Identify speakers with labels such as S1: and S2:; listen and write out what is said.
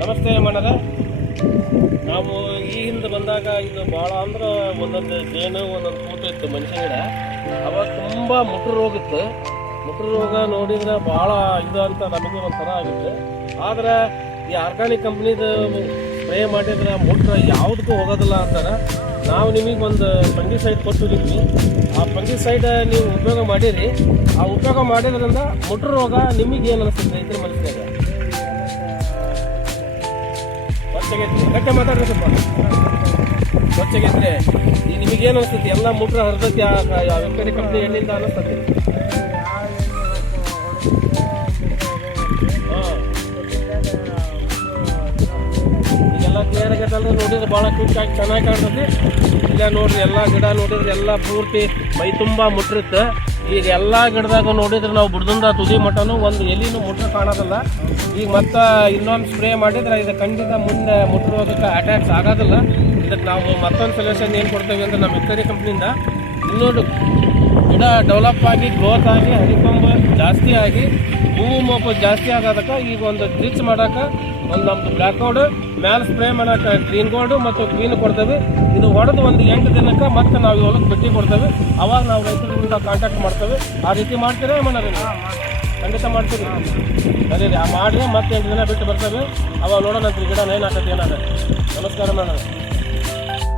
S1: ನಮಸ್ತೆ ಮಣ್ಣದ ನಾವು ಈ ಹಿಂದೆ ಬಂದಾಗ ಇದು ಭಾಳ ಅಂದ್ರೆ ಒಂದೊಂದು ಜೇನು, ಒಂದೊಂದು ಕೂತು ಇತ್ತು ಮನುಷ್ಯ ಗಿಡ. ಅವಾಗ ತುಂಬ ಮುಟ್ರು ರೋಗ ಇತ್ತು. ಮುಟ್ರು ರೋಗ ನೋಡಿದ್ರೆ ಭಾಳ ಇದು ಅಂತ ನಮಗೆ ಒಂಥರ ಆಗುತ್ತೆ. ಆದ್ರೆ ಈ ಆರ್ಗಾನಿಕ್ ಕಂಪ್ನಿದು ಸ್ಪ್ರೇ ಮಾಡಿದ್ರೆ ಮುಟ್ರ ಯಾವುದಕ್ಕೂ ಹೋಗೋದಿಲ್ಲ ಅಂತಾರೆ. ನಾವು ನಿಮಗೆ ಒಂದು ಫಂಗಿಸೈಡ್ ಕೊಟ್ಟಿದ್ದೀವಿ. ಆ ಫಂಗಿಸೈಡ್ ನೀವು ಉಪಯೋಗ ಮಾಡಿರಿ. ಆ ಉಪಯೋಗ ಮಾಡಿದ್ರಿಂದ ಮುಟ್ರು ರೋಗ ನಿಮಗೆ ಏನು ಅನಿಸುತ್ತೆ ಇದ್ರ ಮನಸ್ಸಿನಾಗ? ಗಟ್ಟೆ ಸ್ವಚ್ಛಗೈತ್ರಿ ಈ ನಿಮಗೇನು ಅನಿಸ್ತೈತಿ? ಎಲ್ಲ ಮೂತ್ರ ಹರಿದೈತಿ ಕಡೆ ಕಂಪ್ನಿ ಎಣ್ಣಿಂದ ಅನಿಸ್ತತಿ ಈಗೆಲ್ಲ ಕ್ಲಿಯರ್ ಆಗೈತಲ್ರಿ ನೋಡಿದ್ರೆ ಭಾಳ ಕ್ವಿಕ್ ಆಗಿ ಚೆನ್ನಾಗಿ ಕಾಣ್ತೈತಿ. ಇಲ್ಲ ನೋಡ್ರಿ, ಎಲ್ಲ ಗಿಡ ನೋಡಿದ್ರೆ ಎಲ್ಲ ಪೂರ್ತಿ ಮೈ ತುಂಬ ಮುಟ್ರಿತ್ತು ಈಗ ಎಲ್ಲ ಗಿಡದಾಗ ನೋಡಿದ್ರೆ ನಾವು ಬುಡದಿಂದ ತುದಿ ಮಟನು ಒಂದು ಎಲಿನೂ ಮುಟ್ಟ ಕಾಣೋದಿಲ್ಲ. ಈಗ ಮತ್ತೆ ಇನ್ನೊಂದು ಸ್ಪ್ರೇ ಮಾಡಿದ್ರೆ ಇದು ಖಂಡಿತ ಮುಂದೆ ಮುಟ್ಟಿರೋದಕ್ಕೆ ಅಟ್ಯಾಕ್ಸ್ ಆಗೋದಿಲ್ಲ. ಇದಕ್ಕೆ ನಾವು ಮತ್ತೊಂದು ಸೊಲ್ಯೂಷನ್ ಏನು ಕೊಡ್ತೇವೆ ಅಂದ್ರೆ ನಮ್ಮ ಇತರೆ ಕಂಪ್ನಿಯಿಂದ ಇನ್ನೊಂದು ಗಿಡ ಡೆವಲಪ್ ಆಗಿ ಗ್ರೋತ್ ಆಗಿ ಹರಿಕೊಂಬ ಜಾಸ್ತಿ ಆಗಿ ಹೂವು ಮೋಪು ಜಾಸ್ತಿ ಆಗೋದಕ್ಕೆ ಈಗ ಒಂದು ಡ್ರಿಚ್ ಮಾಡೋಕೆ ಒಂದು ನಮ್ದು ಬ್ಲ್ಯಾಕ್ ಗೋಲ್ಡ್ ಮ್ಯಾಲೆ ಸ್ಪ್ರೇ ಮಾಡೋಕೆ ಗ್ರೀನ್ ಗೋಲ್ಡ್ ಮತ್ತು ಗ್ರೀನ್ ಕೊಡ್ತೇವೆ. ಇದು ಹೊಡೆದು ಒಂದು ಎಂಟು ದಿನಕ್ಕೆ ಮತ್ತೆ ನಾವು ಹೊಲಕ್ಕೆ ಬಿಟ್ಟಿ ಕೊಡ್ತೇವೆ. ಅವಾಗ ನಾವು ರೈತರಿಂದ ಕಾಂಟ್ಯಾಕ್ಟ್ ಮಾಡ್ತೇವೆ. ಆ ರೀತಿ ಮಾಡ್ತೀರಾ ಮಾಡೋದು ಖಂಡಿತ ಮಾಡ್ತೀವಿ. ಸರಿ ರೀ, ಆ ಮಾಡಿ ಮತ್ತೆ ಎಂಟು ದಿನ ಬಿಟ್ಟು ಬರ್ತೇವೆ. ಅವಾಗ ನೋಡೋಣ ಗಿಡ ಏನಾಗತ್ತೆ? ಏನಾದ್ರೆ ನಮಸ್ಕಾರ ಮಾಡೋಣ